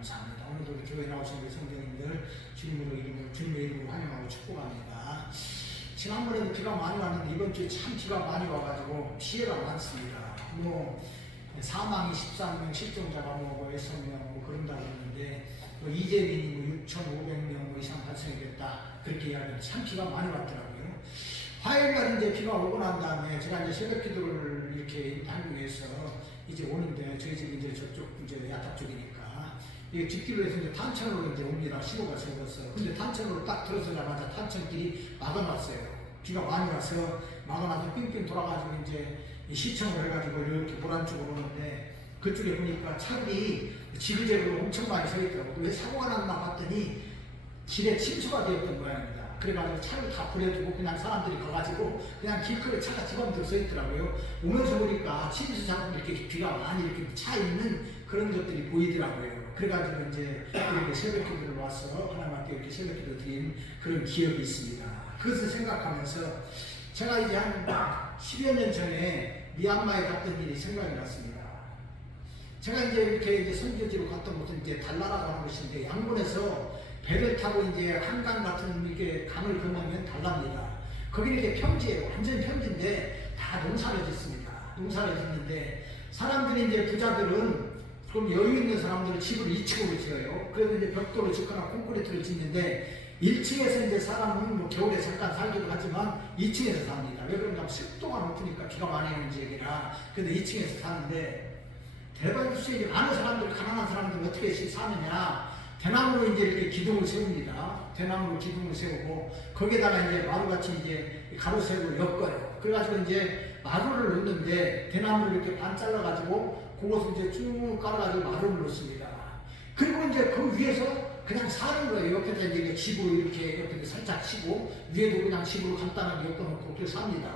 감사합니다. 오늘도 교회 나오신 우리 성도님들 주님의 이름으로 환영하고 축복합니다. 지난번에도 비가 많이 왔는데 이번 주에 참 비가 많이 와가지고 피해가 많습니다. 사망이 13명, 실종자가 6명 그런다고 했는데 이재민이 6,500명 이상 발생이 됐다 그렇게 이야기하는데 참 비가 많이 왔더라고요. 화요일날 이제 비가 오고 난 다음에 제가 이제 새벽 기도를 이렇게 한국에서 이제 오는데 저희 집이 이제 저쪽 이제 야탑 쪽이니까 이 뒷길로 해서 이제 탄천으로 이제 옵니다. 신호가 세웠어요. 근데 탄천으로 딱 들어서자마자 탄천길이 막아놨어요. 비가 많이 와서 막아놔서 삥삥 돌아가지고 이제 시청을 해가지고 이렇게 보란 쪽으로 오는데 그쪽에 보니까 차들이 지그재그로 엄청 많이 서 있더라고요. 왜 사고가 났나 봤더니 길에 침수가 되었던 모양입니다. 그래가지고 차를 다 버려두고 그냥 사람들이 가가지고 그냥 길거리에 차가 집어넣어 서 있더라고요. 오면서 보니까 침수 잡고 이렇게 비가 많이 이렇게 차 있는 그런 것들이 보이더라고요. 그래가지고 이제 이렇게 새벽 기도를 와서 하나님께 이렇게 새벽 기도 드린 그런 기억이 있습니다. 그것을 생각하면서 제가 이제 한 10여 년 전에 미얀마에 갔던 일이 생각이 났습니다. 제가 이제 이렇게 선교지로 갔던 곳은 이제 달나라고 하는 곳인데 양곤에서 배를 타고 이제 한강 같은 이렇게 강을 건너면 달랍니다. 거기는 이렇게 평지예요. 완전 평지인데 다 농사를 짓습니다. 농사를 짓는데 사람들이 이제 부자들은 좀 여유 있는 사람들은 집을 2층으로 지어요. 그래서 이제 벽돌을 짓거나 콘크리트를 짓는데 1층에서 이제 사람은 뭐 겨울에 잠깐 살기도 하지만 2층에서 삽니다. 왜 그런가 하면 습도가 높으니까 비가 많이 오는 지역이라. 근데 2층에서 사는데 대바주스에 많은 사람들, 가난한 사람들 어떻게 사느냐. 대나무로 이제 이렇게 기둥을 세웁니다. 대나무로 기둥을 세우고 거기에다가 이제 마루같이 이제 가로세로 엮어요. 그래가지고 이제 마루를 넣는데 대나무를 이렇게 반 잘라가지고 그것을 이제 쭉 깔아가지고 마루를 넣습니다. 그리고 이제 그 위에서 그냥 사는 거예요. 옆에다 이제 집으로 이렇게 옆에 살짝 치고 위에도 그냥 집으로 간단하게 엮어놓고 그렇게 삽니다.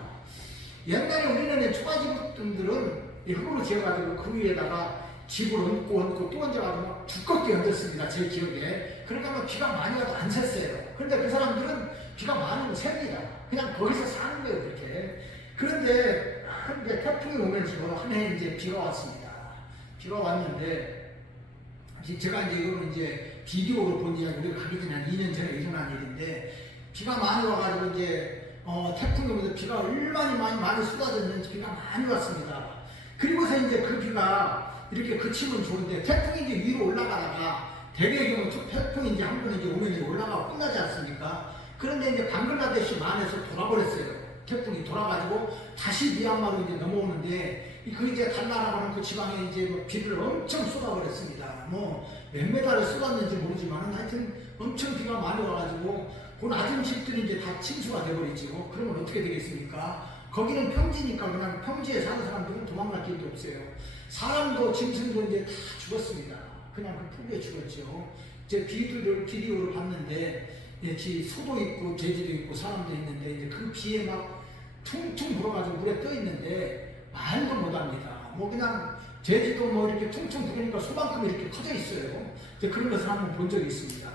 옛날에 우리는 초가집들은 흙으로 지어가지고 그 위에다가 집을 얹고 또 얹어가지고 두껍게 얹었습니다. 제 기억에. 그러니까 비가 많이 와도 안 샜어요. 그런데 그 사람들은 비가 많으면 셉니다. 그냥 거기서 사는 거예요. 그렇게. 그런데 이제 태풍이 오면서 한 해 이제 비가 왔습니다. 비가 왔는데 제가 이제 이거는 이제 비디오로 본 이야기, 우리가 가기 전에 한 2년 전에 일어난 일인데 비가 많이 와가지고 이제 태풍이 오면서 비가 얼마나 많이 쏟아졌는지 비가 많이 왔습니다. 그리고서 이제 그 비가 이렇게 그치면 좋은데 태풍이 이제 위로 올라가다가 대개의 경우 태풍이 이제 한 번 이제 오면 이제 올라가고 끝나지 않습니까? 그런데 이제 방글라데시 만에서 돌아버렸어요. 태풍이 돌아가지고 다시 미얀마로 이제 넘어오는데 그 이제 달나라고 하는 그 지방에 이제 뭐 비를 엄청 쏟아버렸습니다. 뭐 몇 메달을 쏟았는지 모르지만 하여튼 엄청 비가 많이 와가지고 그 낮은 집들이 이제 다 침수가 돼버리죠. 그러면 어떻게 되겠습니까? 거기는 평지니까 그냥 평지에 사는 사람들은 도망갈 길도 없어요. 사람도 짐승도 이제 다 죽었습니다. 그냥 그 폭우에 죽었죠. 이제 비디오를 봤는데 소도 있고 돼지도 있고 사람도 있는데 이제 그 비에 막 퉁퉁 불어가지고 물에 떠 있는데 말도 못합니다. 뭐 그냥 돼지도 뭐 이렇게 퉁퉁 부으니까 소만큼 이렇게 커져 있어요. 이제 그런 것을 한번 본 적이 있습니다.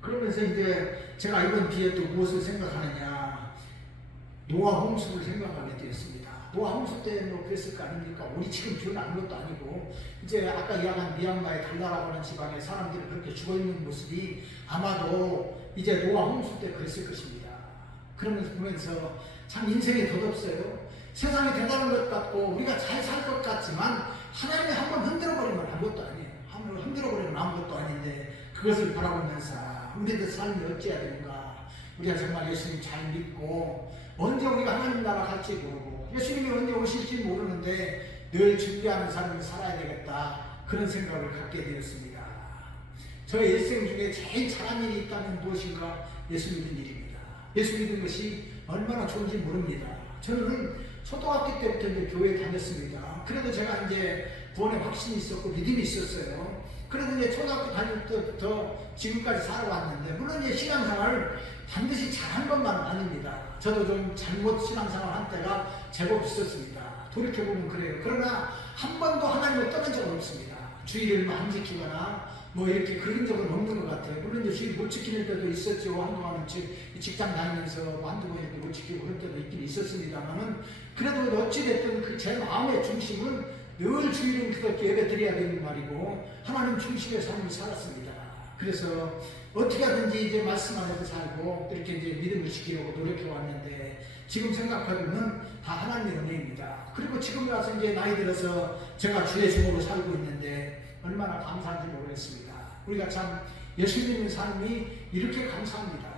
그러면서 이제 제가 이번 비에 또 무엇을 생각하느냐, 노아 홍수를 생각하게 되었습니다. 노아 홍수 때 뭐 그랬을 거 아닙니까? 우리 지금 비 오는 것도 아니고 이제 아까 이야기한 미얀마의 달나라고 하는 지방에 사람들이 그렇게 죽어있는 모습이 아마도 이제 노아 홍수 때 그랬을 것입니다. 그러면서 보면서 참 인생이 덧없어요. 세상이 대단한 것 같고 우리가 잘 살 것 같지만 하나님이 한번 흔들어버리면 아무것도 아니에요. 한번 흔들어버리면 아무것도 아닌데 그것을 바라보면서 우리들 삶이 어찌해야 되는가. 우리가 정말 예수님 잘 믿고 언제 우리가 하나님 나라 갈지 모르고 예수님이 언제 오실지 모르는데 늘 준비하는 삶을 살아야 되겠다. 그런 생각을 갖게 되었습니다. 저의 일생 중에 제일 잘한 일이 있다면 무엇인가? 예수 믿는 일입니다. 예수 믿는 것이 얼마나 좋은지 모릅니다. 저는 초등학교 때부터 이제 교회에 다녔습니다. 그래도 제가 이제 구원의 확신이 있었고 믿음이 있었어요. 그래도 이제 초등학교 다닐 때부터 지금까지 살아왔는데 물론 이제 신앙생활을 반드시 잘한 것만은 아닙니다. 저도 좀 잘못 신앙생활 한 때가 제법 있었습니다. 돌이켜보면 그래요. 그러나 한 번도 하나님을 떠난 적은 없습니다. 주의를 안 지키거나 뭐 이렇게 그런 적은 없는 것 같아요. 물론 이제 주의 못 지키는 때도 있었죠. 한동안은 직장 다니면서 뭐 한두 번이라도 못 지키고 그런 때도 있긴 있었습니다만은 그래도 어찌됐든 그 제 마음의 중심은 늘 주일은 그렇게 예배 드려야 되는 말이고 하나님 중심의 삶을 살았습니다. 그래서 어떻게 하든지 이제 말씀 안에서 살고 이렇게 이제 믿음을 지키려고 노력해 왔는데 지금 생각해보면 다 하나님의 은혜입니다. 그리고 지금 와서 이제 나이 들어서 제가 주의 종으로 살고 있는데 얼마나 감사한지 모르겠습니다. 우리가 참 예수님의 삶이 이렇게 감사합니다.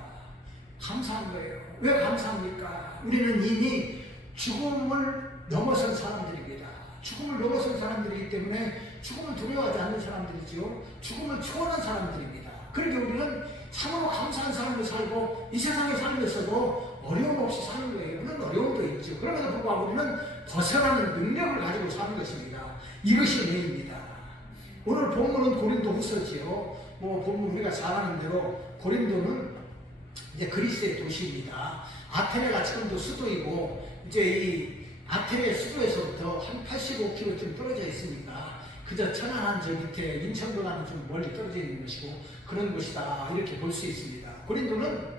감사한 거예요. 왜 감사합니까? 우리는 이미 죽음을 넘어선 사람들입니다. 죽음을 넘어선 사람들이기 때문에 죽음을 두려워하지 않는 사람들이죠. 죽음을 초월한 사람들입니다. 그러니까 우리는 참으로 감사한 삶을 살고 이 세상에 살면서도 어려움 없이 사는 거예요. 물론 어려움도 있죠. 그럼에도 불구하고 우리는 벗어나는 능력을 가지고 사는 것입니다. 이것이 은혜입니다. 오늘 본문은 고린도 후서지요. 본문 우리가 잘 아는 대로 고린도는 이제 그리스의 도시입니다. 아테네가 지금도 수도이고 이제 이 아테네 수도에서부터 한 85km쯤 떨어져 있으니까 그저 천안한 저 밑에 인천보다는 좀 멀리 떨어져 있는 것이고 그런 곳이다 이렇게 볼 수 있습니다. 고린도는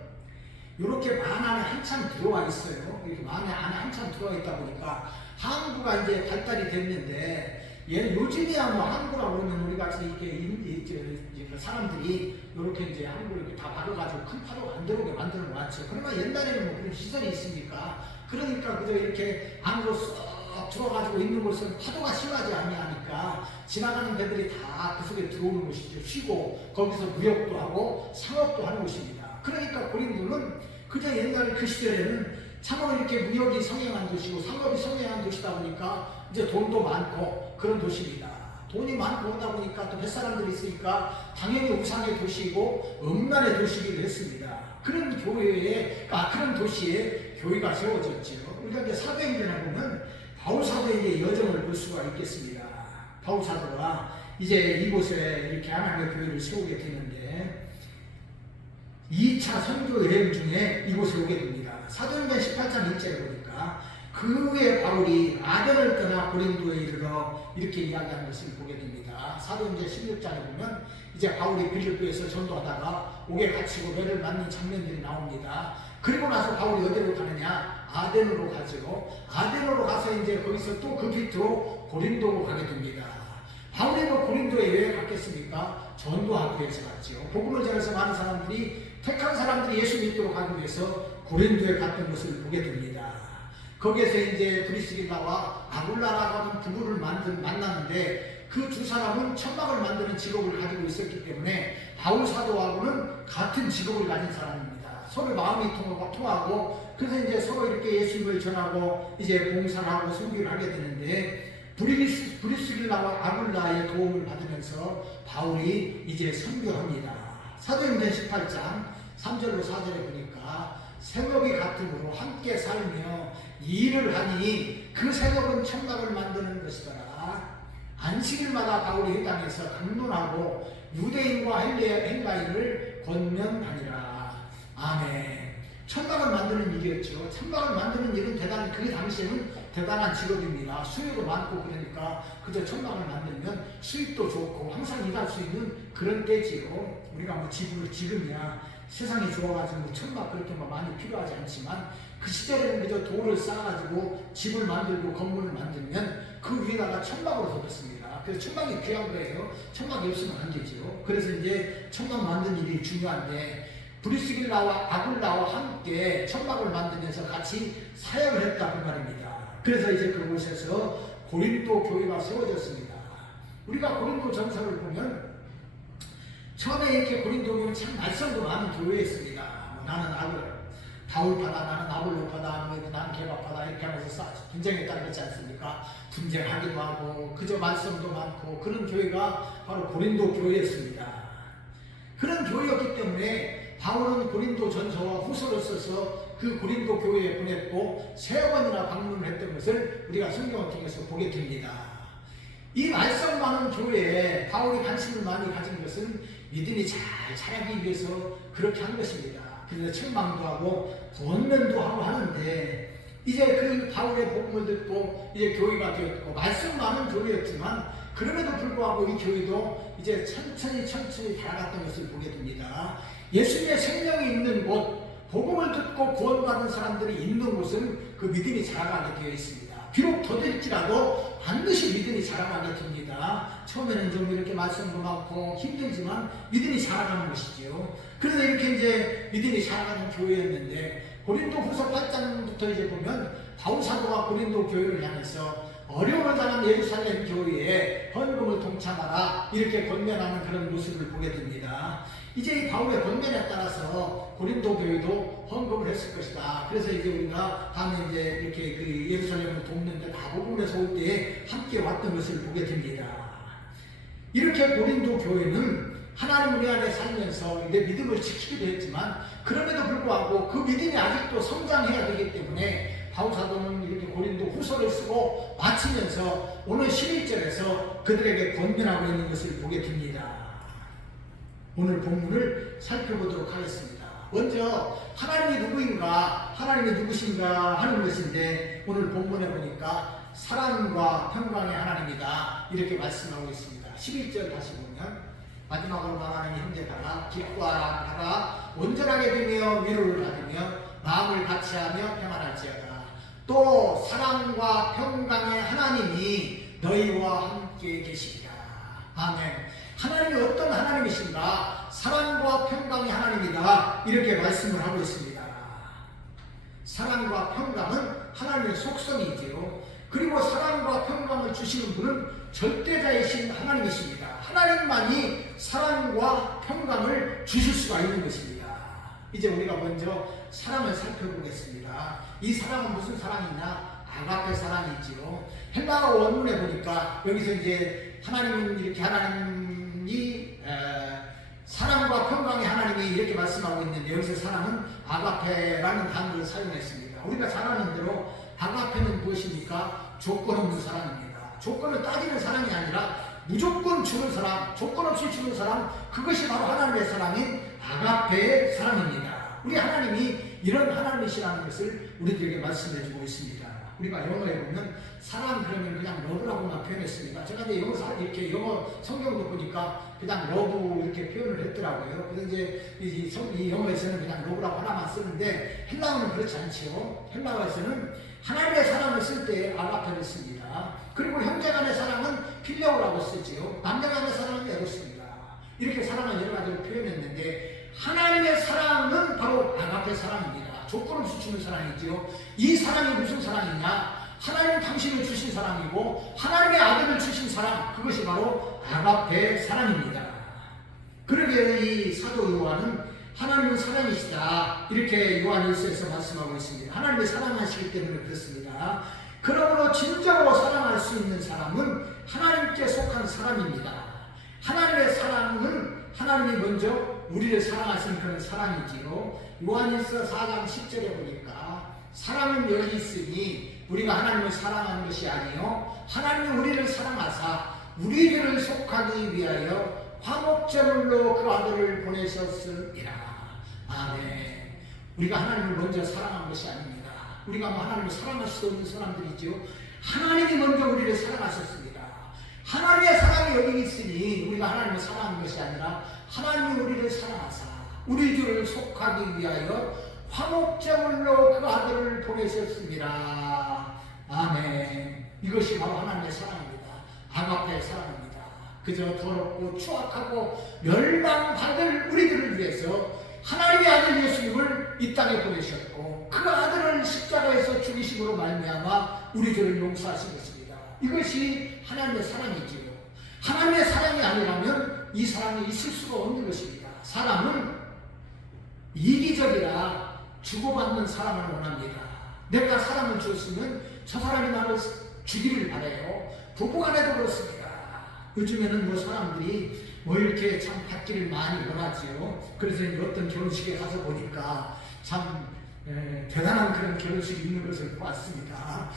이렇게 만 안에 한참 들어와 있어요. 이렇게 만 안에 한참 들어와 있다 보니까 항구가 이제 발달이 됐는데 요즘이야 항구라고 그러면 우리가 이렇게 사람들이 이렇게 이제 항구를 이렇게 다 박아가지고 큰 파도가 안 들어오게 만들어 놨죠. 그러나 옛날에는 뭐 그런 시설이 있으니까 그러니까 그저 이렇게 안으로 쏙 들어가지고 있는 곳은 파도가 심하지 아니하니까 지나가는 배들이 다 그 속에 들어오는 곳이죠. 쉬고 거기서 무역도 하고 상업도 하는 곳입니다. 그러니까 고린도는 그저 옛날 그 시절에는 참으로 이렇게 무역이 성행한 도시고 상업이 성행한 도시다 보니까 이제 돈도 많고 그런 도시입니다. 돈이 많고 하다 보니까 또 뱃사람들이 있으니까 당연히 우상의 도시이고 음란의 도시이기도 했습니다. 그런 그런 도시에 교회가 세워졌죠. 우리가 이제 사도행전에 보면 바울 사도의 여정을 볼 수가 있겠습니다. 바울 사도가 이제 이곳에 이렇게 하나님의 교회를 세우게 되는데 2차 선교 여행 중에 이곳에 오게 됩니다. 사도행전 18장 1절에 보니까 그 후에 바울이 아덴을 떠나 고린도에 이르러 이렇게 이야기하는 것을 보게 됩니다. 사도행전 16장에 보면 이제 바울이 빌립보에서 전도하다가 옥에 갇히고 매를 맞는 장면들이 나옵니다. 그리고 나서 바울이 어디로 가느냐? 아덴으로 가죠. 아덴으로 가서 이제 거기서 또 그 밑으로 고린도로 가게 됩니다. 바울이 뭐 고린도에 왜 갔겠습니까? 전도하기 위해서 갔죠. 복음을 전해서 많은 사람들이 택한 사람들이 예수 믿도록 하기 위해서 고린도에 갔던 것을 보게 됩니다. 거기에서 이제 브리스길라와 아굴라라고 하는 부부를 만났는데 그 두 사람은 천막을 만드는 직업을 가지고 있었기 때문에 바울 사도하고는 같은 직업을 가진 사람입니다. 서로 마음이 통하고 그래서 이제 서로 이렇게 예수님을 전하고 이제 봉사를 하고 선교를 하게 되는데 브리스길라와 아굴라의 도움을 받으면서 바울이 이제 선교합니다. 사도행전 18장 3절로 4절에 보니까 생업이 같으므로 함께 살며 일을 하니 그 생업은 천막을 만드는 것이더라. 안식일마다 바울이 회당에서 강론하고 유대인과 헬라인을 권면하니라. 아멘. 천막을 만드는 일이었죠. 천막을 만드는 일은 그 당시에는 대단한 직업입니다. 수요도 많고 그러니까 그저 천막을 만들면 수입도 좋고 항상 일할 수 있는 그런 때지요. 우리가 뭐 지금이야 세상이 좋아가지고 뭐 천막 그렇게 많이 필요하지 않지만 그 시절에는 그저 돌을 쌓아가지고 집을 만들고 건물을 만들면 그 위에다가 천막으로 덮었습니다. 그래서 천막이 귀한 거예요. 천막이 없으면 안 되죠. 그래서 이제 천막 만드는 일이 중요한데 브리스길라와 아굴라와 함께 천막을 만들면서 같이 사역을 했다 그 말입니다. 그래서 이제 그곳에서 고린도 교회가 세워졌습니다. 우리가 고린도 전서를 보면 처음에 이렇게 고린도 교회는 참 말썽도 많은 교회였습니다. 나는 바울파다, 나는 아볼로파다, 나는 개바파다 이렇게 하면서 분쟁했다는 거지 않습니까? 분쟁하기도 하고 그저 말썽도 많고 그런 교회가 바로 고린도 교회였습니다. 그런 교회였기 때문에 바울은 고린도 전서와 후서를 써서 그 고린도 교회에 보냈고 3번이나 방문을 했던 것을 우리가 성경을 통해서 보게 됩니다. 이 말썽 많은 교회에 바울이 관심을 많이 가진 것은 믿음이 잘 자라기 위해서 그렇게 한 것입니다. 그래서 책망도 하고 권면도 하고 하는데 이제 그 바울의 복음을 듣고 이제 교회가 되었고 말씀 많은 교회였지만 그럼에도 불구하고 이 교회도 이제 천천히 자라갔던 것을 보게 됩니다. 예수님의 생명이 있는 곳, 복음을 듣고 구원받은 사람들이 있는 곳은 그 믿음이 자라가게 되어 있습니다. 비록 더딜지라도 반드시 믿음이 자라나게 됩니다. 처음에는 좀 이렇게 말씀도 많고 힘들지만 믿음이 자라나는 것이지요. 그래서 이렇게 이제 믿음이 자라나는 교회였는데, 고린도 후서 8장부터 이제 보면 바울 사도가 고린도 교회를 향해서 어려움을 당한 예루살렘 교회에 헌금을 동참하라 이렇게 권면하는 그런 모습을 보게 됩니다. 이제 이 바울의 권면에 따라서 고린도 교회도 헌금을 했을 것이다. 그래서 이제 우리가 다음에 이제 이렇게 그 예루살렘을 돕는데 마복음에서 올 때에 함께 왔던 것을 보게 됩니다. 이렇게 고린도 교회는 하나님 우리 안에 살면서 내 믿음을 지키기도 했지만, 그럼에도 불구하고 그 믿음이 아직도 성장해야 되기 때문에 바울 사도는 이렇게 고린도 후서를 쓰고 마치면서 오늘 11절에서 그들에게 권면하고 있는 것을 보게 됩니다. 오늘 본문을 살펴보도록 하겠습니다. 먼저 하나님이 누구인가, 하나님이 누구신가 하는 것인데, 오늘 본문에 보니까 사랑과 평강의 하나님이다 이렇게 말씀하고 있습니다. 11절 다시 보면, 마지막으로 말하는 형제들아 기뻐하라, 온전하게 되며 위로를 받으며 마음을 같이하며 평안할지어다. 또 사랑과 평강의 하나님이 너희와 함께 계시리라. 아멘. 하나님이 어떤 하나님이신가? 사랑과 평강의 하나님이다 이렇게 말씀을 하고 있습니다. 사랑과 평강은 하나님의 속성이지요. 그리고 사랑과 평강을 주시는 분은 절대자이신 하나님이십니다. 하나님만이 사랑과 평강을 주실 수가 있는 것입니다. 이제 우리가 먼저 사랑을 살펴보겠습니다. 이 사랑은 무슨 사랑이냐? 아가페 사랑이지요. 헬라어 원문에 보니까 여기서 이제 하나님은 이렇게 하나님이 사랑과 평강의 하나님이 이렇게 말씀하고 있는데, 여기서 사랑은 아가페라는 단어를 사용했습니다. 우리가 잘 아는 대로 아가페는 무엇입니까? 조건 없는 사랑입니다. 조건을 따지는 사랑이 아니라 무조건 주는 사랑, 조건 없이 주는 사랑, 그것이 바로 하나님의 사랑인 아가페의 사랑입니다. 우리 하나님이 이런 하나님이시라는 것을 우리들에게 말씀해 주고 있습니다. 우리가 영어에 보면 사랑 그러면 그냥 러브라고만 표현했습니다. 제가 이제 이렇게 영어 성경도 보니까 그냥 러브 이렇게 표현을 했더라고요. 그래서 이제 이 영어에서는 그냥 러브라고 하나만 쓰는데, 헬라어는 그렇지 않죠. 헬라어에서는 하나님의 사랑을 쓸 때 아가페를 씁니다. 그리고 형제간의 사랑은 필레오라고 쓰지요. 남녀간의 사랑은 에로스입니다. 이렇게 사랑을 여러 가지로 표현했는데, 하나님의 사랑은 바로 아가페 사랑입니다. 조건 없이 주는 사랑이지요. 이 사랑이 무슨 사랑이냐? 하나님 당신을 주신 사랑이고 하나님의 아들을 주신 사랑, 그것이 바로 아가페 사랑입니다. 그러게 이 사도 요한은 하나님은 사랑이시다 이렇게 요한 1서에서 말씀하고 있습니다. 하나님이 사랑하시기 때문에 그렇습니다. 그러므로 진정으로 사랑할 수 있는 사람은 하나님께 속한 사람입니다. 하나님의 사랑은 하나님이 먼저 우리를 사랑하신 그런 사랑이지요. 요한일서 4장 10절에 보니까 사랑은 여기 있으니 우리가 하나님을 사랑하는 것이 아니요 하나님이 우리를 사랑하사 우리들을 속하기 위하여 화목제물로 그 아들을 보내셨음이라. 아멘. 우리가 하나님을 먼저 사랑한 것이 아닙니다. 우리가 하나님을 사랑할 수 없는 사람들이죠. 하나님이 먼저 우리를 사랑하셨습니다. 하나님의 사랑이 여기 있으니 우리가 하나님을 사랑하는 것이 아니라 하나님이 우리를 사랑하사 우리들을 속하기 위하여 화목제물로 그 아들을 보내셨습니다. 아멘. 이것이 바로 하나님의 사랑입니다. 아가페의 사랑입니다. 그저 더럽고 추악하고 멸망받을 우리들을 위해서 하나님의 아들 예수님을 이 땅에 보내셨고, 그 아들을 십자가에서 죽이심으로 말미암아 우리들을 용서하신 것입니다. 이것이 하나님의 사랑이지요. 하나님의 사랑이 아니라면 이 사랑이 있을 수가 없는 것입니다. 사람은 이기적이라 주고받는 사랑을 원합니다. 내가 사랑을 주었으면 저 사람이 나를 주기를 바라요. 부부간에도 그렇습니다. 요즘에는 뭐 사람들이 뭐 이렇게 참 받기를 많이 원하지요. 그래서 어떤 결혼식에 가서 보니까 참 대단한 그런 결혼식이 있는 것을 봤습니다.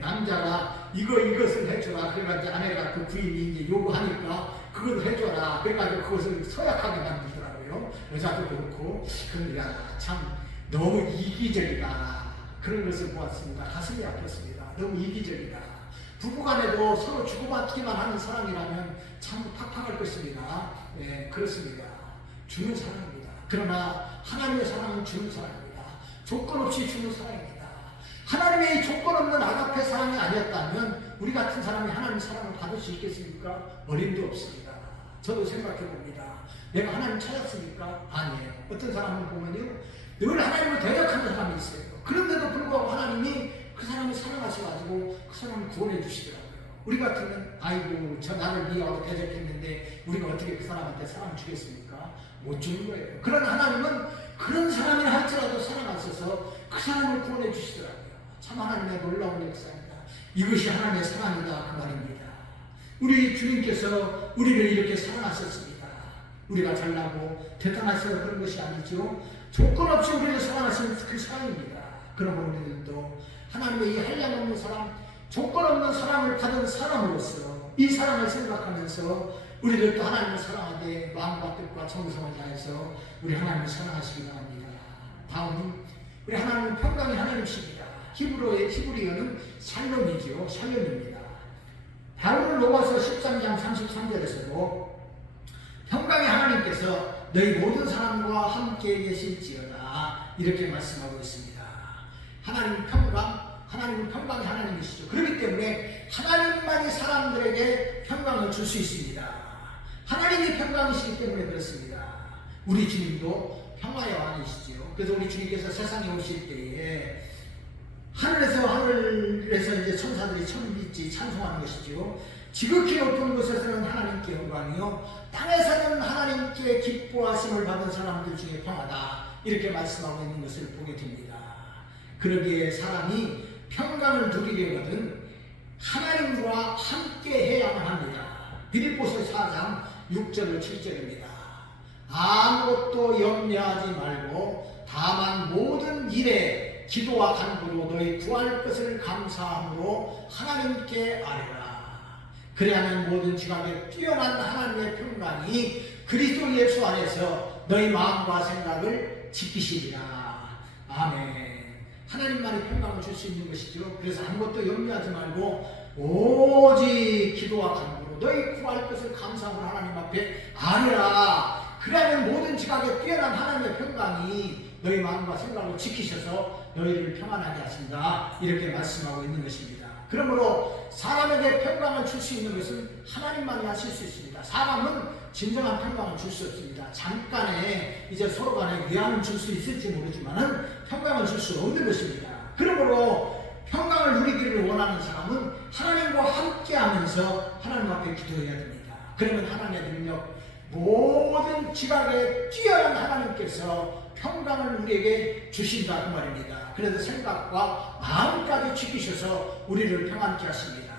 남자가 이것을 해줘라. 그래가지고 아내가 그 부인이 이제 요구하니까 그걸 해줘라. 그래가지고 그것을 서약하게 만들더라고요. 여자도 그렇고. 그런데 참 너무 이기적이다. 그런 것을 보았습니다. 가슴이 아팠습니다. 너무 이기적이다. 부부간에도 서로 주고받기만 하는 사람이라면 참 팍팍할 것입니다. 그렇습니다. 주는 사랑입니다. 그러나 하나님의 사랑은 주는 사랑입니다. 조건 없이 주는 사랑입니다. 하나님의 이 조건 없는 아가페 사랑이 아니었다면 우리 같은 사람이 하나님 사랑을 받을 수 있겠습니까? 어림도 없습니다. 저도 생각해 봅니다. 내가 하나님 찾았습니까? 아니에요. 어떤 사람을 보면요, 늘 하나님을 대적하는 사람이 있어요. 그런데도 불구하고 하나님이 그 사람을 사랑하셔가지고 그 사람을 구원해 주시더라고요. 우리 같으면 아이고 저 나를 미워하고 대적했는데 우리가 어떻게 그 사람한테 사랑을 주겠습니까? 못 주는 거예요. 그러나 하나님은 그런 사람이라 할지라도 사랑하셔서 그 사람을 구원해 주시더라고요. 참 하나님의 놀라운 역사입니다. 이것이 하나님의 사랑이다 그 말입니다. 우리 주님께서 우리를 이렇게 사랑하셨습니다. 우리가 잘나고 대단해서 그런 것이 아니죠. 조건 없이 우리를 사랑하시는 그 사랑입니다. 그러므로 우리들도 하나님의 이 한량없는 사랑, 조건 없는 사랑을 받은 사람으로서 이 사랑을 생각하면서 우리들도 하나님을 사랑하되 마음과 뜻과 정성을 다해서 우리 하나님을 사랑하시기 바랍니다. 다음은 우리 하나님은 평강의 하나님이십니다. 히브리어는 샬롬이죠. 샬롬입니다. 바울은 로마서 13장 33절에서도 평강의 하나님께서 너희 모든 사람과 함께 계실지어다 이렇게 말씀하고 있습니다. 하나님은 평강의 하나님이시죠. 그렇기 때문에 하나님만이 사람들에게 평강을 줄 수 있습니다. 하나님이 평강이시기 때문에 그렇습니다. 우리 주님도 평화의 왕이시죠. 그래서 우리 주님께서 세상에 오실 때에 하늘에서 이제 천사들이 천빛이 찬송하는 것이죠. 지극히 높은 곳에서는 하나님께 영광이요 땅에서는 하나님께 기뻐하심을 받은 사람들 중에 평하다 이렇게 말씀하고 있는 것을 보게 됩니다. 그러기에 사람이 평강을 누리려거든 하나님과 함께 해야만 합니다. 빌립보서 4장 6절로 7절입니다. 아무것도 염려하지 말고 다만 모든 일에 기도와 간구로 너희 구할 것을 감사함으로 하나님께 아뢰라. 그래야만 모든 지각에 뛰어난 하나님의 평강이 그리스도 예수 안에서 너희 마음과 생각을 지키시리라. 아멘. 하나님만이 평강을 줄 수 있는 것이죠. 그래서 아무것도 염려하지 말고 오직 기도와 간구로 너희 구할 것을 감사함으로 하나님 앞에 아뢰라. 그래야만 모든 지각에 뛰어난 하나님의 평강이 너희 마음과 생각을 지키셔서 너희를 평안하게 하신다 이렇게 말씀하고 있는 것입니다. 그러므로 사람에게 평강을 줄 수 있는 것은 하나님만이 하실 수 있습니다. 사람은 진정한 평강을 줄 수 없습니다. 잠깐에 이제 서로 간에 위안을 줄 수 있을지 모르지만은 평강을 줄 수 없는 것입니다. 그러므로 평강을 누리기를 원하는 사람은 하나님과 함께 하면서 하나님 앞에 기도해야 됩니다. 그러면 하나님의 능력, 모든 지각에 뛰어난 하나님께서 평강을 우리에게 주신다 그 말입니다. 그래서 생각과 마음까지 지키셔서 우리를 평안케 하십니다.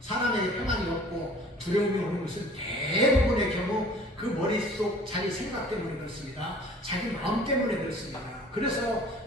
사람에게 평안이 없고 두려움이 오는 것은 대부분의 경우 그 머릿속 자기 생각 때문에 그렇습니다. 자기 마음 때문에 그렇습니다. 그래서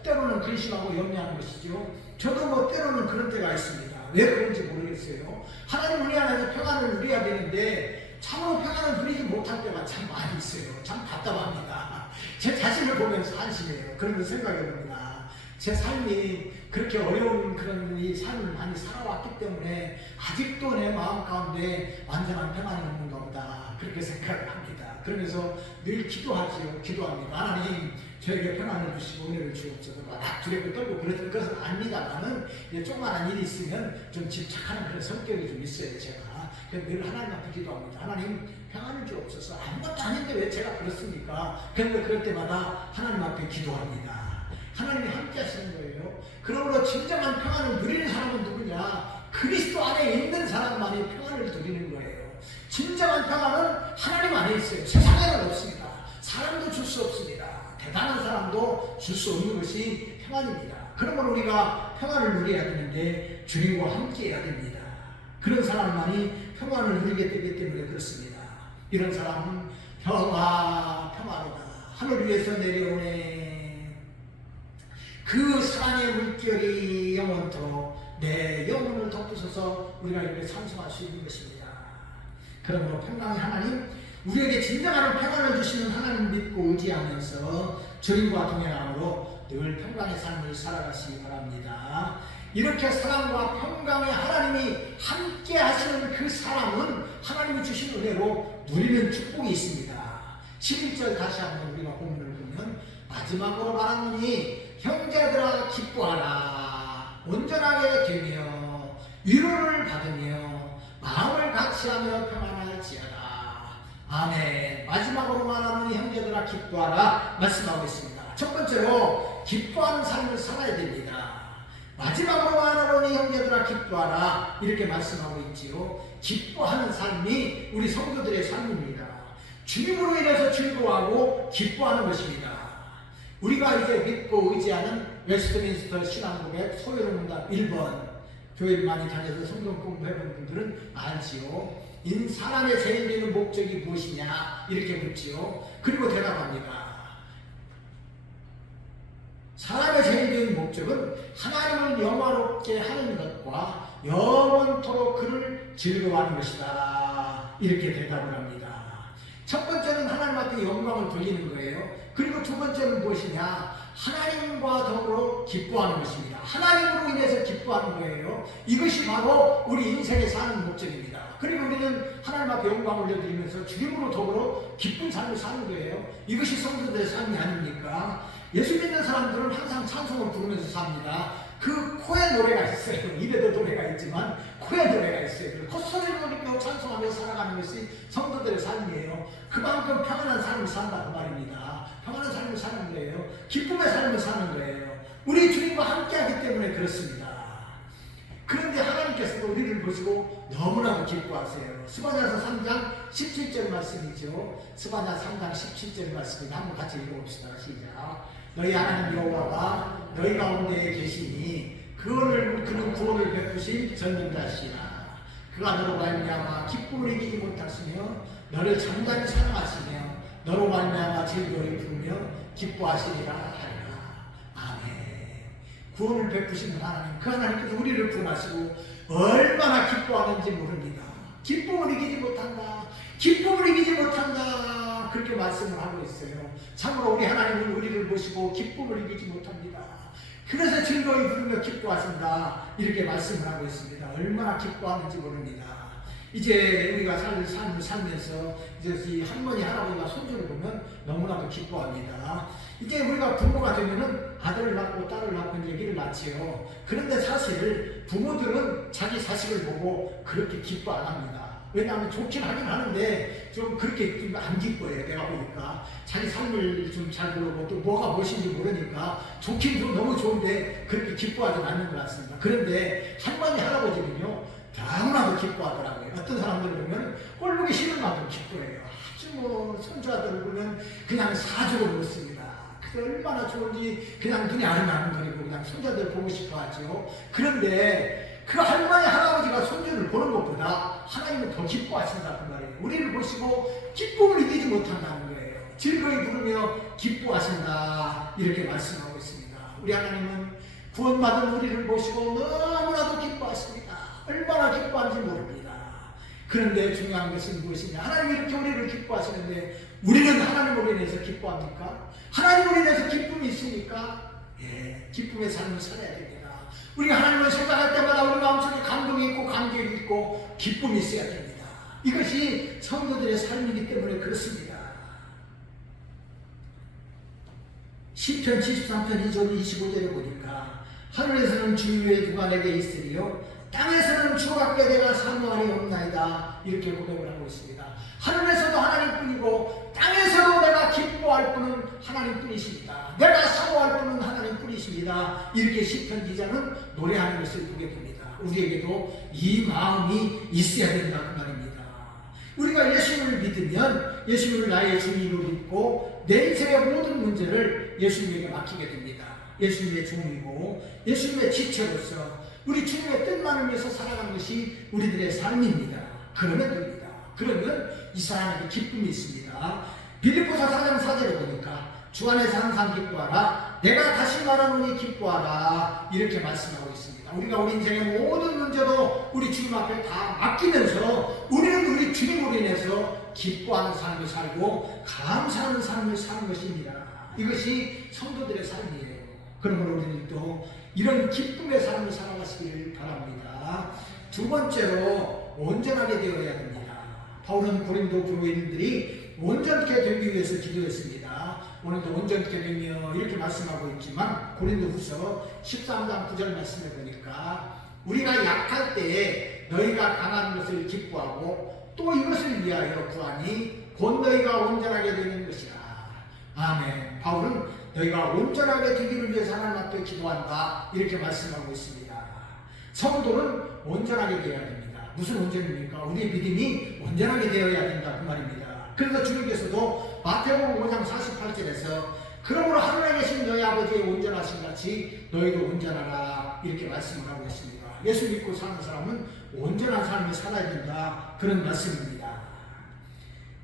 때로는 근심하고 염려하는 것이죠. 저도 뭐 때로는 그런 때가 있습니다. 왜 그런지 모르겠어요. 하나님 우리 안에서 평안을 누려야 되는데 참으로 평안을 누리지 못할 때가 참 많이 있어요. 참 답답합니다. 제 자신을 보면서 한심해요. 그런 생각이 듭니다. 제 삶이 그렇게 어려운 그런 이 삶을 많이 살아왔기 때문에 아직도 내 마음 가운데 완전한 평안이 없는가 보다 그렇게 생각을 합니다. 그러면서 늘 기도합니다. 하나님 저에게 평안을 주시고 은혜를 주옵소서. 막 두렵고 떨고 그러던 것은 아닙니다만은 조그마한 일이 있으면 좀 집착하는 그런 성격이 좀 있어요. 제가 늘 하나님 앞에 기도합니다. 하나님 평안을 주옵소서. 아무것도 아닌데 왜 제가 그렇습니까? 그런데 그럴 때마다 하나님 앞에 기도합니다. 하나님이 함께 하시는 거예요. 그러므로 진정한 평안을 누리는 사람은 누구냐? 그리스도 안에 있는 사람만이 평안을 누리는 거예요. 진정한 평안은 하나님 안에 있어요. 세상에는 없습니다. 사람도 줄 수 없습니다. 대단한 사람도 줄 수 없는 것이 평안입니다. 그러므로 우리가 평안을 누려야 되는데 주님과 함께 해야 됩니다. 그런 사람만이 평안을 누리게 되기 때문에 그렇습니다. 이런 사람은 평화로다. 하늘 위에서 내려오네. 그 사랑의 물결이 영원토록 내 영혼을 덮으셔서 우리가 이렇게 찬송할 수 있는 것입니다. 그러므로 평강의 하나님, 우리에게 진정한 평안을 주시는 하나님 믿고 의지하면서 주님과 동행함으로 늘 평강의 삶을 살아가시기 바랍니다. 이렇게 사랑과 평강의 하나님이 함께 하시는 그 사람은 하나님이 주신 은혜로 누리는 축복이 있습니다. 11절 다시 한번 우리가 본문을 보면 마지막으로 말하노니 형제들아 기뻐하라. 온전하게 되며 위로를 받으며 마음을 같이하며 평안할지어다. 아멘. 마지막으로 말하는 형제들아 기뻐하라 말씀하고 있습니다. 첫 번째로 기뻐하는 삶을 살아야 됩니다. 마지막으로 말하는 형제들아 기뻐하라 이렇게 말씀하고 있지요. 기뻐하는 삶이 우리 성도들의 삶입니다. 주님으로 인해서 즐거워하고 기뻐하는 것입니다. 우리가 이제 믿고 의지하는 웨스트민스터 신앙고백 소요문답 1번 교회를 많이 다녀서 성경 공부해본 분들은 알지요. 사람의 제일 목적이 무엇이냐 이렇게 묻지요. 그리고 대답합니다. 사람의 제일 목적은 하나님을 영화롭게 하는 것과 영원토록 그를 즐거워하는 것이다 이렇게 대답을 합니다. 첫 번째는 하나님 앞에 영광을 돌리는 거예요. 그리고 두 번째는 무엇이냐? 하나님과 더불어 기뻐하는 것입니다. 하나님으로 인해서 기뻐하는 거예요. 이것이 바로 우리 인생에 사는 목적입니다. 그리고 우리는 하나님 앞에 영광을 올려드리면서 주님으로 더불어 기쁜 삶을 사는 거예요. 이것이 성도들의 삶이 아닙니까? 예수 믿는 사람들은 항상 찬송을 부르면서 삽니다. 그 코에 노래가 있어요. 입에도 노래가 있지만 코에 노래가 있어요. 콧소리로 느끼고 찬송하며 살아가는 것이 성도들의 삶이에요. 그만큼 평안한 삶을 산다고 말입니다. 평안한 삶을 사는 거예요. 기쁨의 삶을 사는 거예요. 우리 주님과 함께하기 때문에 그렇습니다. 그런데 하나님께서도 우리를 보시고 너무나도 기뻐하세요. 스바냐서 3장 17절 말씀이죠. 스바냐 3장 17절 말씀입니다. 한번 같이 읽어봅시다. 시작. 너희 하나님 여호와가 너희 가운데 계시니 그는 구원을 베푸신 전능자시라. 그가 너로 말미암아 기쁨을 이기지 못하시며 너를 장단히 사랑하시며 너로 말미암아 즐거이 부르며 기뻐하시리라 하리라. 아멘. 구원을 베푸신 하나님, 그 하나님께서 우리를 구원하시고 얼마나 기뻐하는지 모릅니다. 기쁨을 이기지 못한다. 기쁨을 이기지 못한다. 그렇게 말씀을 하고 있어요. 참으로 우리 하나님은 우리를 보시고 기쁨을 이기지 못합니다. 그래서 즐거이 부르며 기뻐하신다. 이렇게 말씀을 하고 있습니다. 얼마나 기뻐하는지 모릅니다. 이제 우리가 삶을 살면서 이제 이 할머니, 할아버지가 손주를 보면 너무나도 기뻐합니다. 이제 우리가 부모가 되면은 아들을 낳고 딸을 낳고 이제 애기를 낳지요. 그런데 사실 부모들은 자기 자식을 보고 그렇게 기뻐 안 합니다. 왜냐하면 좋긴 하긴 하는데 좀 그렇게 좀 안 기뻐해요. 내가 보니까 자기 삶을 좀 잘 모르고 또 뭐가 무엇인지 모르니까 좋긴 좀 너무 좋은데 그렇게 기뻐하지 않는 것 같습니다. 그런데 할머니, 할아버지는요 너무나도 기뻐하더라고요. 어떤 사람들 보면 꼴보기 싫은 만큼 기뻐해요. 아주 뭐 손주아들을 보면 그냥 사족을 묻습니다. 그게 얼마나 좋은지 그냥 눈이 아른아른거리고 그냥 손자들 보고 싶어 하죠. 그런데 그 할머니, 할아버지가 손주를 보는 것보다 하나님은 더 기뻐하신다는 말이에요. 우리를 보시고 기쁨을 이기지 못한다는 거예요. 즐거이 부르며 기뻐하신다. 이렇게 말씀하고 있습니다. 우리 하나님은 구원받은 우리를 보시고 너무나도 기뻐하십니다. 얼마나 기뻐하는지 모릅니다. 그런데 중요한 것은 무엇이냐? 하나님이 이렇게 우리를 기뻐하시는데 우리는 하나님으로 인해서 기뻐합니까? 하나님으로 인해서 기쁨이 있습니까? 예, 기쁨의 삶을 살아야 됩니다. 우리가 하나님을 생각할 때마다 우리 마음속에 감동이 있고 감격이 있고 기쁨이 있어야 됩니다. 이것이 성도들의 삶이기 때문에 그렇습니다. 시편 73편 2절 25절에 보니까 하늘에서는 주의 누가 내게 있으리요 땅에서는 주밖에 내가 사모하리 없나이다. 이렇게 고백을 하고 있습니다. 하늘에서도 하나님뿐이고 땅에서도 내가 기뻐할 분은 하나님뿐이십니다. 내가 사모할 분은 하나님뿐이십니다. 이렇게 시편 기자는 노래하는 것을 보게 됩니다. 우리에게도 이 마음이 있어야 된다 그 말입니다. 우리가 예수님을 믿으면 예수님을 나의 주님으로 믿고 내 인생의 모든 문제를 예수님에게 맡기게 됩니다. 예수님의 종이고 예수님의 지체로서 우리 주님의 뜻만을 위해서 살아가는 것이 우리들의 삶입니다. 그러면 됩니다. 그러면 이 사람에게 기쁨이 있습니다. 빌립보서 4장 4절에 보니까 주 안에서 항상 기뻐하라. 내가 다시 말하노니 기뻐하라. 이렇게 말씀하고 있습니다. 우리가 우리 인생의 모든 문제도 우리 주님 앞에 다 맡기면서 우리는 우리 주님으로 인해서 기뻐하는 삶을 살고 감사하는 삶을 사는 것입니다. 이것이 성도들의 삶이에요. 그러므로 우리는 또 이런 기쁨의 삶을 살아가시기를 바랍니다. 두 번째로 온전하게 되어야 됩니다. 바울은 고린도 교인들이 온전케 되기 위해서 기도했습니다. 오늘도 온전케 되며 이렇게 말씀하고 있지만 고린도후서 13장 9절 말씀을 보니까 우리가 약할 때에 너희가 강한 것을 기뻐하고 또 이것을 위하여 구하니 곧 너희가 온전하게 되는 것이라. 아멘. 바울은 너희가 온전하게 되기를 위해서 하나님 앞에 기도한다 이렇게 말씀하고 있습니다. 성도는 온전하게 되어야 됩니다. 무슨 온전입니까? 우리의 믿음이 온전하게 되어야 된다 그 말입니다. 그래서 주님께서도 마태복음 5장 48절에서 그러므로 하늘에 계신 너희 아버지의 온전하신 같이 너희도 온전하라 이렇게 말씀을 하고 있습니다. 예수 믿고 사는 사람은 온전한 삶을 살아야 된다 그런 말씀입니다.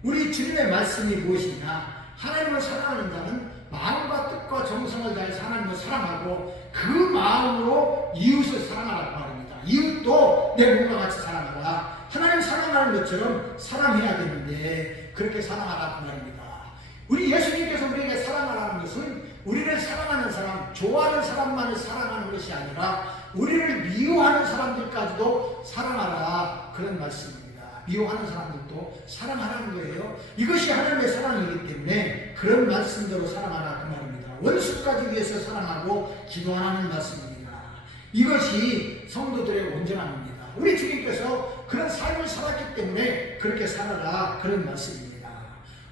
우리 주님의 말씀이 무엇이냐? 하나님을 사랑하는 자는 마음과 뜻과 정성을 다해서 하나님을 사랑하고 그 마음으로 이웃을 사랑하라고 말합니다. 이웃도 내 몸과 같이 사랑하라. 하나님 사랑하는 것처럼 사랑해야 되는데 그렇게 사랑하라 그 말입니다. 우리 예수님께서 우리에게 사랑하라는 것은 우리를 사랑하는 사람, 좋아하는 사람만을 사랑하는 것이 아니라 우리를 미워하는 사람들까지도 사랑하라 그런 말씀입니다. 미워하는 사람들도 사랑하라는 거예요. 이것이 하나님의 사랑이기 때문에 그런 말씀대로 사랑하라 그 말입니다. 원수까지 위해서 사랑하고 기도하라는 말씀입니다. 이것이 성도들의 온전함입니다. 우리 주님께서 그런 삶을 살았기 때문에 그렇게 살아라 그런 말씀입니다.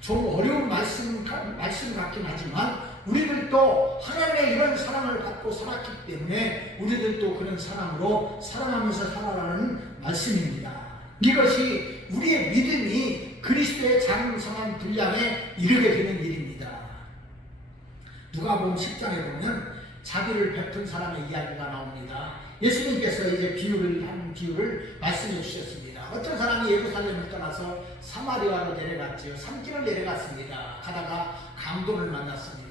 좀 어려운 말씀 같긴 하지만 우리들도 하나님의 이런 사랑을 받고 살았기 때문에 우리들도 그런 사랑으로 사랑하면서 살아라는 말씀입니다. 이것이 우리의 믿음이 그리스도의 장성한 분량에 이르게 되는 일입니다. 누가복음 10장에 보면 자비를 베푼 사람의 이야기가 나옵니다. 예수님께서 이제 비유를 말씀해 주셨습니다. 어떤 사람이 예루살렘을 떠나서 사마리아로 내려갔지요. 산길을 내려갔습니다. 가다가 강도를 만났습니다.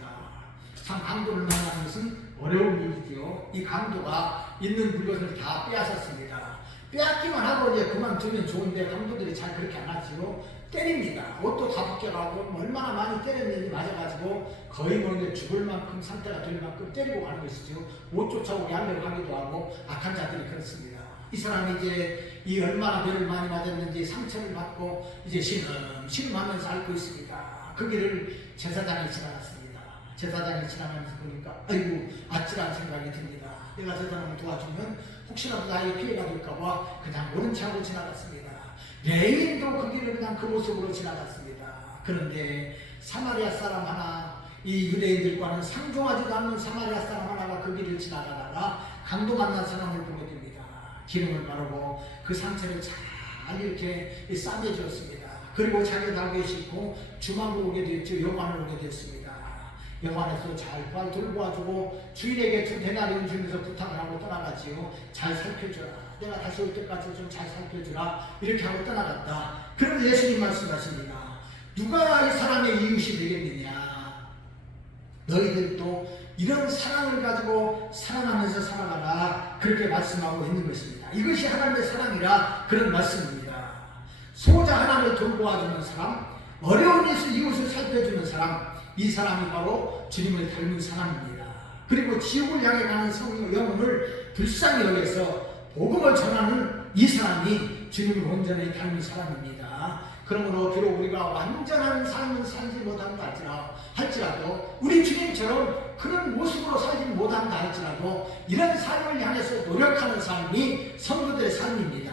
참 강도를 만나는 것은 어려운 일이지요. 이 강도가 있는 물건을 다 빼앗았습니다. 빼앗기만 하고 이제 그만두면 좋은데 강도들이 잘 그렇게 안 하지요. 때립니다. 옷도 다 벗겨가고 얼마나 많이 때렸는지 맞아가지고 거의 뭐 이제 죽을 만큼 상태가 될 만큼 때리고 가는 것이죠. 옷조차 오게 하려고 하기도 하고 악한 자들이 그렇습니다. 이 사람이 이제 이 얼마나 배를 많이 맞았는지 상처를 받고 이제 신음하면서 앓고 있습니다. 그 길을 제사장이 지나갔습니다. 제사장이 지나가면서 보니까 아이고 아찔한 생각이 듭니다. 내가 저 사람을 도와주면 혹시라도 나에게 피해가 될까봐 그냥 모른 척하고 지나갔습니다. 레인도 그 길을 그냥 그 모습으로 지나갔습니다. 그런데 사마리아 사람 하나, 이 유대인들과는 상종하지도 않는 사마리아 사람 하나가 그 길을 지나가다가 강도 만난 사람을 보게 됩니다. 기름을 바르고 그 상처를 잘 이렇게 싸매주었습니다. 그리고 자기 달고에 싣고 주막으로 오게 됐죠. 여관을 오게 됐습니다. 여관에서 잘 돌보아주고 주인에게 2데나리온 주면서 부탁을 하고 떠나가지요. 잘 살펴줘라. 내가 다시 올 때까지 좀 잘 살펴주라. 이렇게 하고 떠나갔다. 그런데 예수님 말씀하십니다. 누가 이 사람의 이웃이 되겠느냐? 너희들도 이런 사랑을 가지고 사랑하면서 살아가라. 그렇게 말씀하고 있는 것입니다. 이것이 하나님의 사랑이라 그런 말씀입니다. 소자 하나를 돌보아주는 사람, 어려운 이웃을 살펴주는 사람, 이 사람이 바로 주님을 닮은 사람입니다. 그리고 지옥을 향해 가는 영혼을 불쌍히 여겨서 복음을 전하는 이 사람이 주님을 온전히 닮은 사람입니다. 그러므로 비록 우리가 완전한 삶을 살지 못한다 할지라도 우리 주님처럼 그런 모습으로 살지 못한다 할지라도 이런 삶을 향해서 노력하는 삶이 성도들의 삶입니다.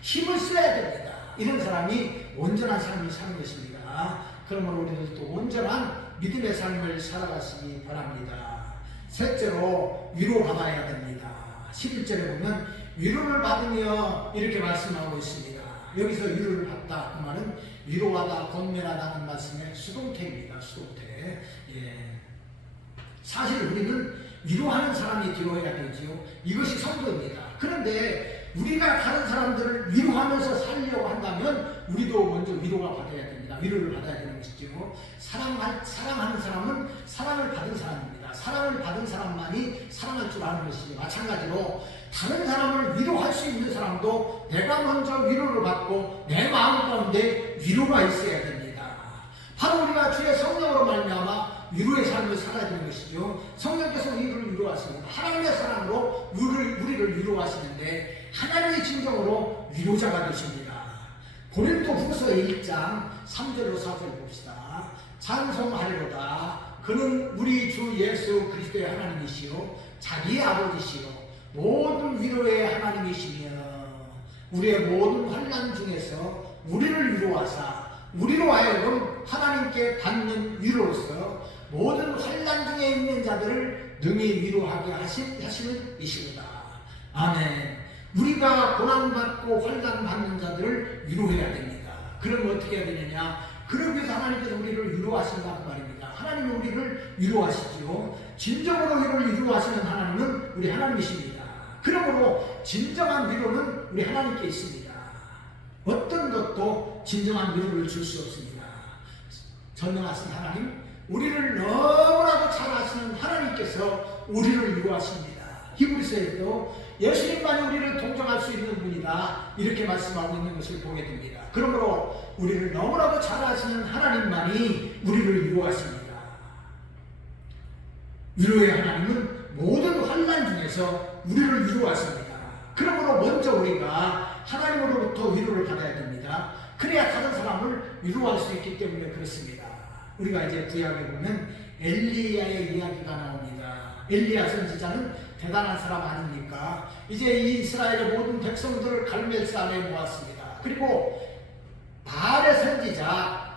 힘을 써야 됩니다. 이런 사람이 온전한 삶을 사는 것입니다. 그러므로 우리들도 온전한 믿음의 삶을 살아가시기 바랍니다. 셋째로 위로받아야 됩니다. 11절에 보면 위로를 받으며 이렇게 말씀하고 있습니다. 여기서 위로를 받다 그 말은 위로하다 권면하다는 말씀의 수동태입니다. 수동태. 예. 사실 우리는 위로하는 사람이 되어야 되지요. 이것이 성도입니다. 그런데 우리가 다른 사람들을 위로하면서 살려고 한다면 우리도 먼저 위로가 받아야 됩니다. 위로를 받아야 되는 것이죠. 사랑하는 사람은 사랑을 받은 사람입니다. 사랑을 받은 사람만이 사랑할 줄 아는 것이죠. 마찬가지로 다른 사람을 위로할 수 있는 사람도 내가 먼저 위로를 받고 내 마음 가운데 위로가 있어야 됩니다. 바로 우리가 주의 성령으로 말미암아 위로의 삶을 살아야 되는 것이죠. 성령께서 우리를 위로하십니다. 하나님의 사랑으로 우리를 위로하시는데 하나님의 진정으로 위로자가 되십니다. 고린도후서 1장 3절로 4절 봅시다. 찬송하리로다. 그는 우리 주 예수 그리스도의 하나님이시요 자기의 아버지시요 모든 위로의 하나님이시며 우리의 모든 환난 중에서 우리를 위로하사 우리로 하여금 하나님께 받는 위로로서 모든 환난 중에 있는 자들을 능히 위로하게 하시는 이시로다. 아멘. 우리가 고난받고 환난 받는 자들을 위로해야 됩니다. 그럼 어떻게 해야 되느냐? 그러기 위해서 하나님께서 우리를 위로하신다 그 말입니다. 하나님은 우리를 위로하시지요. 진정으로 우리를 위로하시는 하나님은 우리 하나님이십니다. 그러므로 진정한 위로는 우리 하나님께 있습니다. 어떤 것도 진정한 위로를 줄 수 없습니다. 전능하신 하나님, 우리를 너무나도 잘 아시는 하나님께서 우리를 위로하십니다. 히브리서에도 예수님만이 우리를 동정할 수 있는 분이다 이렇게 말씀하고 있는 것을 보게 됩니다. 그러므로 우리를 너무나도 잘 아시는 하나님만이 우리를 위로하십니다. 위로의 하나님은 모든 환난 중에서 우리를 위로하십니다. 그러므로 먼저 우리가 하나님으로부터 위로를 받아야 됩니다. 그래야 다른 사람을 위로할 수 있기 때문에 그렇습니다. 우리가 이제 구약에 보면 엘리야의 이야기가 나옵니다. 엘리야 선지자는 대단한 사람 아닙니까? 이제 이 이스라엘의 모든 백성들을 갈멜산에 모았습니다. 그리고 바알의 선지자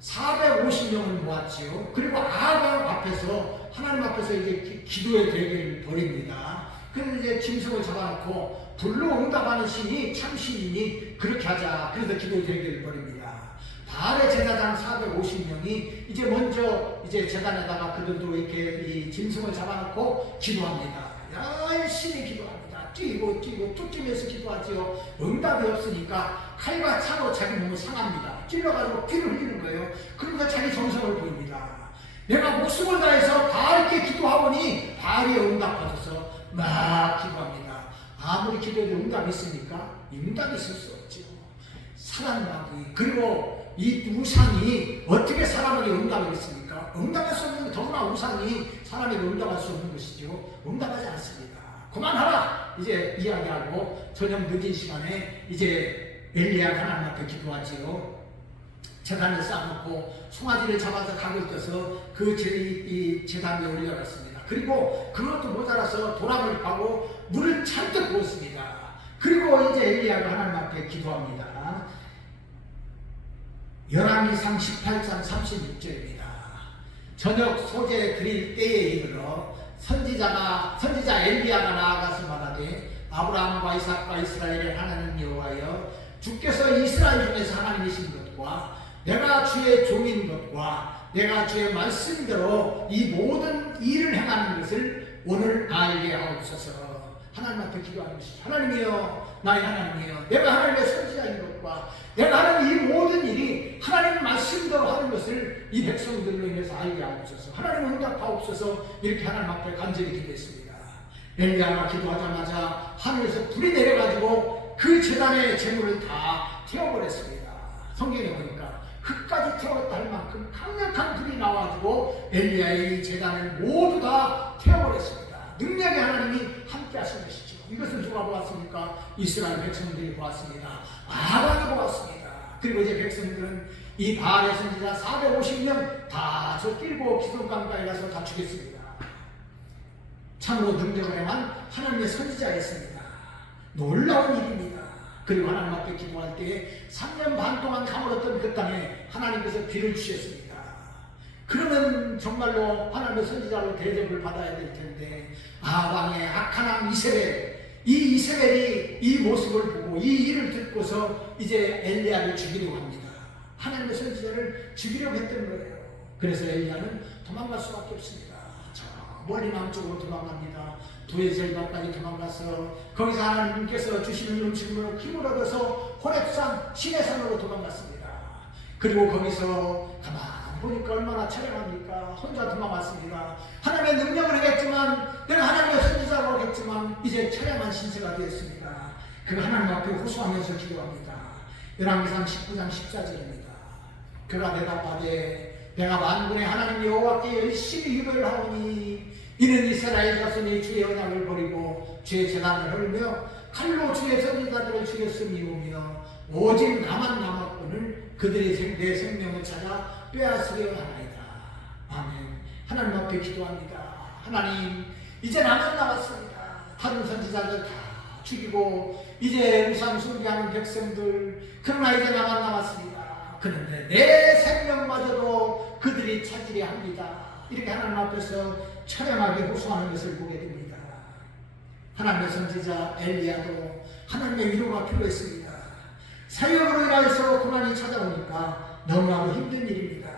450명을 모았지요. 그리고 아합 앞에서 하나님 앞에서 이제 기도의 대결을 벌입니다. 그래서 이제 짐승을 잡아놓고 불로 응답하는 신이 참 신이니 그렇게 하자. 그래서 기도 대결을 벌입니다. 바알의 제사장 450명이 이제 먼저 이제 제단에다가 그들도 이렇게 이 짐승을 잡아놓고 기도합니다. 열심히 기도합니다. 뛰고 뚝 뛰면서 기도하지요. 응답이 없으니까 칼과 차로 자기 몸을 상합니다. 찔러가지고 피를 흘리는 거예요. 그러니까 자기 정성을 보입니다. 내가 목숨을 다해서 바알께 기도하오니 바알이 응답받아서 막 기도합니다. 아무리 기도해도 응답이 있습니까? 응답이 있을 수 없죠. 사람마귀 그리고 이 우상이 어떻게 사람에게 응답을 했습니까? 응답할 수 없는 더구나 우상이 사람에게 응답할 수 없는 것이죠. 응답하지 않습니다. 그만하라! 이제 이야기하고 저녁 늦은 시간에 이제 엘리야가 하나님 앞에 기도하지요. 제단을 쌓아놓고 송아지를 잡아서 각을 떠서 그 제단 위에 올려놨습니다. 그리고 그것도 모자라서 도랑을 파고 물을 잔뜩 부었습니다. 그리고 이제 엘리야가 하나님 앞에 기도합니다. 열왕기상 18장 36절입니다. 저녁 소재 드릴 때에 이르러 선지자 엘리야가 나아가서 말하되 아브라함과 이삭과 이스라엘의 하나님 여호와여 주께서 이스라엘 중에서 하나님이신 것과 내가 주의 종인 것과 내가 주의 말씀대로 이 모든 일을 행하는 것을 오늘 알게 하옵소서. 하나님 앞에 기도하는 것이죠. 하나님이여, 나의 하나님이여, 내가 하나님의 선지자인 것과 내가 하는 이 모든 일이 하나님 말씀대로 하는 것을 이 백성들로 인해서 알게 하옵소서. 하나님 응답하옵소서. 이렇게 하나님 앞에 간절히 기도했습니다. 엘리야가 기도하자마자 하늘에서 불이 내려가지고 그 제단의 재물을 다 태워버렸습니다. 성경에 보니까 흙까지 태웠다 할 만큼 강력한 불이 나와가지고 엘리야의 제단을 모두 다 태워버렸습니다. 능력의 하나님이 함께 하신 것이죠. 이것을 누가 보았습니까? 이스라엘 백성들이 보았습니다. 아합이 보았습니다. 그리고 이제 백성들은 이 바알의 선지자 450명 다 저 길고 기슭강가에 가서 다 죽였습니다. 참으로 능력을 행한 하나님의 선지자였습니다. 놀라운 일입니다. 그리고 하나님 앞에 기도할 때에 3년 반 동안 가물었던 그 땅에 하나님께서 비를 주셨습니다. 그러면 정말로 하나님의 선지자로 대접을 받아야 될 텐데 아방의 악한 왕 이세벨, 이 이세벨이 이 모습을 보고 이 일을 듣고서 이제 엘리야를 죽이려고 합니다. 하나님의 선지자를 죽이려고 했던 거예요. 그래서 엘리야는 도망갈 수밖에 없습니다. 저 멀리 남쪽으로 도망갑니다. 두에셀 가까지 도망가서 거기서 하나님께서 주시는 음식으로 힘을 얻어서 호렙산 시내산으로 도망갔습니다. 그리고 거기서 가만 보니까 얼마나 처량합니까? 혼자 도망왔습니다. 하나님의 능력을 하겠지만 내가 하나님의 선지자라고 하겠지만 이제 처량한 신세가 되었습니다. 그 하나님 앞에 호소하면서 기도합니다. 열왕기상 19장 14절입니다. 그가 대답하되 내가 만군의 하나님 여호와께 열심히 기도를 하오니 이는 이스라엘 자손이 주의 언약을 버리고 주의 제단을 헐며 칼로 주의 선지자들을 죽였음이오며 오직 나만 남았거늘 그들이 내 생명을 찾아 빼앗으려 하나이다. 아멘. 하나님 앞에 기도합니다. 하나님, 이제 나만 남았습니다. 다른 선지자들 다 죽이고 이제 우상 숭배하는 백성들, 그러나 이제 나만 남았습니다. 그런데 내 생명마저도 그들이 찾으려 합니다. 이렇게 하나님 앞에서 처량하게 호소하는 것을 보게 됩니다. 하나님의 선지자 엘리야도 하나님의 위로가 필요했습니다. 사역으로 인하여서 고난이 찾아오니까 너무나도 힘든 일입니다.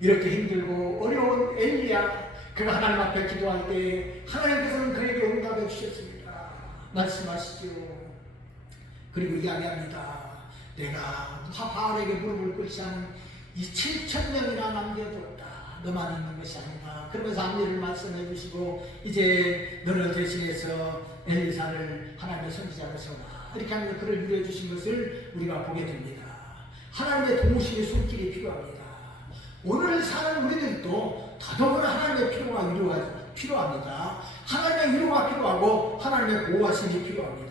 이렇게 힘들고 어려운 엘리야, 그가 하나님 앞에 기도할 때 하나님께서는 그에게 응답해 주셨습니다. 말씀하시죠. 그리고 이야기합니다. 내가 바알에게 무릎을 꿇지 않은 이 7,000명이나 남겨두었다. 너만 있는 것이 아니다. 그러면서 앞일을 말씀해 주시고 이제 너를 대신해서 엘리사를 하나님의 선지자로 세워라. 이렇게 하면서 그를 위로해 주신 것을 우리가 보게 됩니다. 하나님의 도우심의 손길이 필요합니다. 오늘 사는 우리들도 더더구나 하나님의 위로가 필요합니다. 하나님의 위로가 필요하고 하나님의 보호하심이 필요합니다.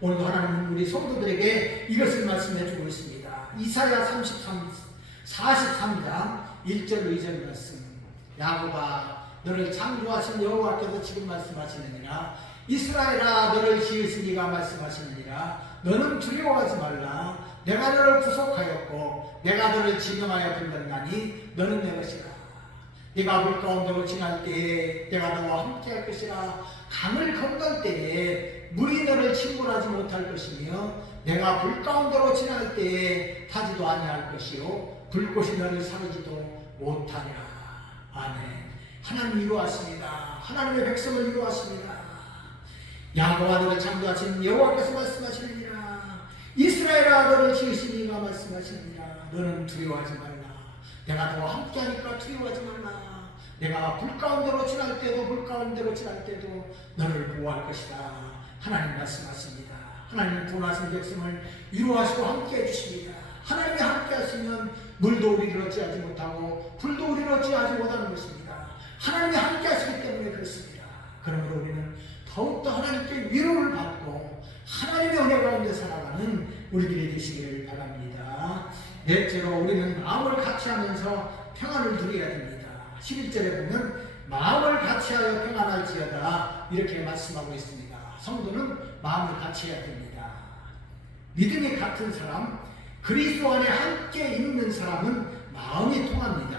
오늘도 하나님은 우리 성도들에게 이것을 말씀해 주고 있습니다. 이사야 43장 1절 2절 말씀. 야곱아, 너를 창조하신 여호와께서 지금 말씀하시느니라. 이스라엘아, 너를 지으시니가 말씀하시느니라. 너는 두려워하지 말라. 내가 너를 구속하였고 내가 너를 지명하여 불렀나니 너는 내 것이라. 네가 물 가운데로 지날 때에 내가 너와 함께할 것이라. 강을 건널 때에 물이 너를 침몰하지 못할 것이며 내가 불 가운데로 지날 때에 타지도 아니할 것이요 불꽃이 너를 사르지도 못하리라. 아멘. 하나님 위로하십니다. 하나님의 백성을 위로하십니다. 야곱아, 너를 창조하신 여호와께서 말씀하시느니라. 이스라엘아, 너를 지으신 이가 말씀하시느니라. 너는 두려워하지 말라. 내가 너와 함께하니까 두려워하지 말라. 내가 불 가운데로 지날 때도 불 가운데로 지날 때도 너를 보호할 것이다. 하나님 말씀하십니다. 하나님 구원하신 백성을 위로하시고 함께해 주십니다. 하나님이 함께하시면 물도 우리를 어찌하지 못하고 불도 우리를 어찌하지 못하는 것입니다. 하나님이 함께하시기 때문에 그렇습니다. 그러므로 우리는 더욱더 하나님께 위로를 받고 하나님의 은혜 가운데 살아가는 우리들이 되시기를 바랍니다. 넷째로 우리는 마음을 같이하면서 평안을 누려야 됩니다. 11절에 보면 마음을 같이하여 평안할지어다 이렇게 말씀하고 있습니다. 성도는 마음을 같이해야 됩니다. 믿음이 같은 사람, 그리스도 안에 함께 있는 사람은 마음이 통합니다.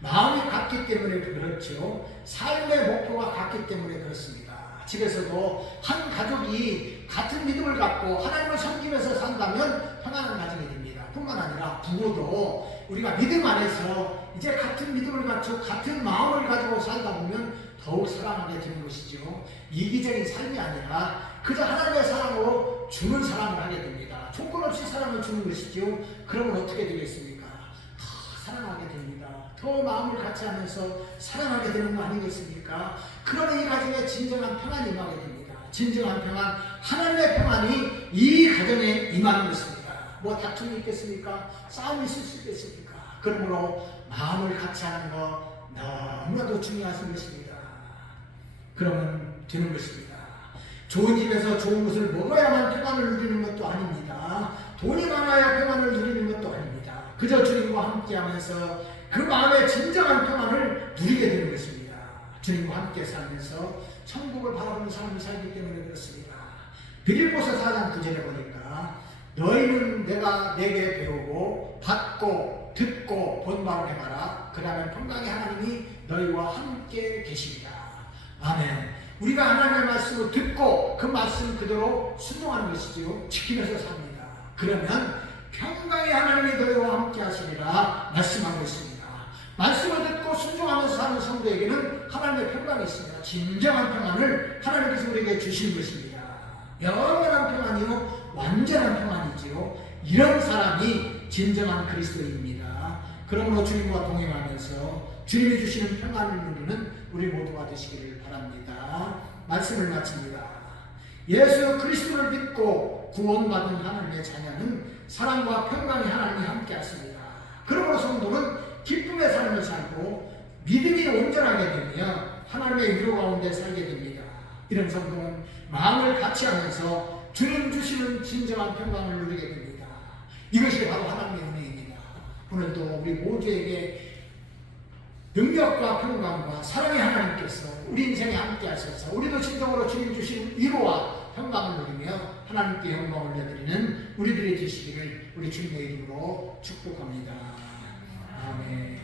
마음이 같기 때문에 그렇죠. 삶의 목표가 같기 때문에 그렇습니다. 집에서도 한 가족이 같은 믿음을 갖고 하나님을 섬기면서 산다면 평안한 가정이 됩니다. 뿐만 아니라 부부도 우리가 믿음 안에서 이제 같은 믿음을 갖추고 같은 마음을 가지고 살다 보면 더욱 사랑하게 되는 것이죠. 이기적인 삶이 아니라 그저 하나님의 사랑으로 주는 사랑을 하게 됩니다. 조건 없이 사랑을 주는 것이죠. 그러면 어떻게 되겠습니까? 더 사랑하게 됩니다. 더 마음을 같이 하면서 사랑하게 되는 거 아니겠습니까? 그러면 이 가정에 진정한 평안이 임하게 됩니다. 진정한 평안, 하나님의 평안이 이 가정에 임하는 것입니다. 뭐 다툼이 있겠습니까? 싸움이 있을 수 있겠습니까? 그러므로 마음을 같이 하는 거 너무나도 중요하신 것입니다. 그러면 되는 것입니다. 좋은 집에서 좋은 것을 먹어야만 평안을 누리는 것도 아닙니다. 돈이 많아야 평안을 누리는 것도 아닙니다. 그저 주님과 함께 하면서 그 마음의 진정한 평안을 누리게 되는 것입니다. 주님과 함께 살면서 천국을 바라보는 삶을 살기 때문에 그렇습니다. 빌립보서 4장 9절에 보니까 너희는 내가 내게 배우고 받고 듣고 본 바를 행하라. 그러면 평강의 하나님이 너희와 함께 계십니다. 아멘. 우리가 하나님의 말씀을 듣고 그 말씀 그대로 순종하는 것이죠. 지키면서 삽니다. 그러면 평강의 하나님이 너희와 함께 하시리라 말씀하고 있습니다. 말씀을 듣고 순종하면서 사는 성도에게는 하나님의 평강이 있습니다. 진정한 평안을 하나님께서 우리에게 주시는 것입니다. 영원한 평안이요 완전한 평안이지요. 이런 사람이 진정한 그리스도인입니다. 그러므로 주님과 동행하면서 주님이 주시는 평안을 누리는 우리 모두가 되시기를 바랍니다. 말씀을 마칩니다. 예수 그리스도를 믿고 구원받은 하나님의 자녀는 사랑과 평강의 하나님이 함께 하십니다. 그러므로 성도는 기쁨의 삶을 살고 믿음이 온전하게 되며 하나님의 위로 가운데 살게 됩니다. 이런 성도는 마음을 같이 하면서 주님 주시는 진정한 평강을 누리게 됩니다. 이것이 바로 하나님의 은혜입니다. 오늘도 우리 모두에게 능력과 평강과 사랑의 하나님께서 우리 인생에 함께 하셔서 우리도 진정으로 주님 주신 위로와 평강을 누리며 하나님께 영광을 올려드리는 우리들의 되시기를 우리 주님의 이름으로 축복합니다. 아멘.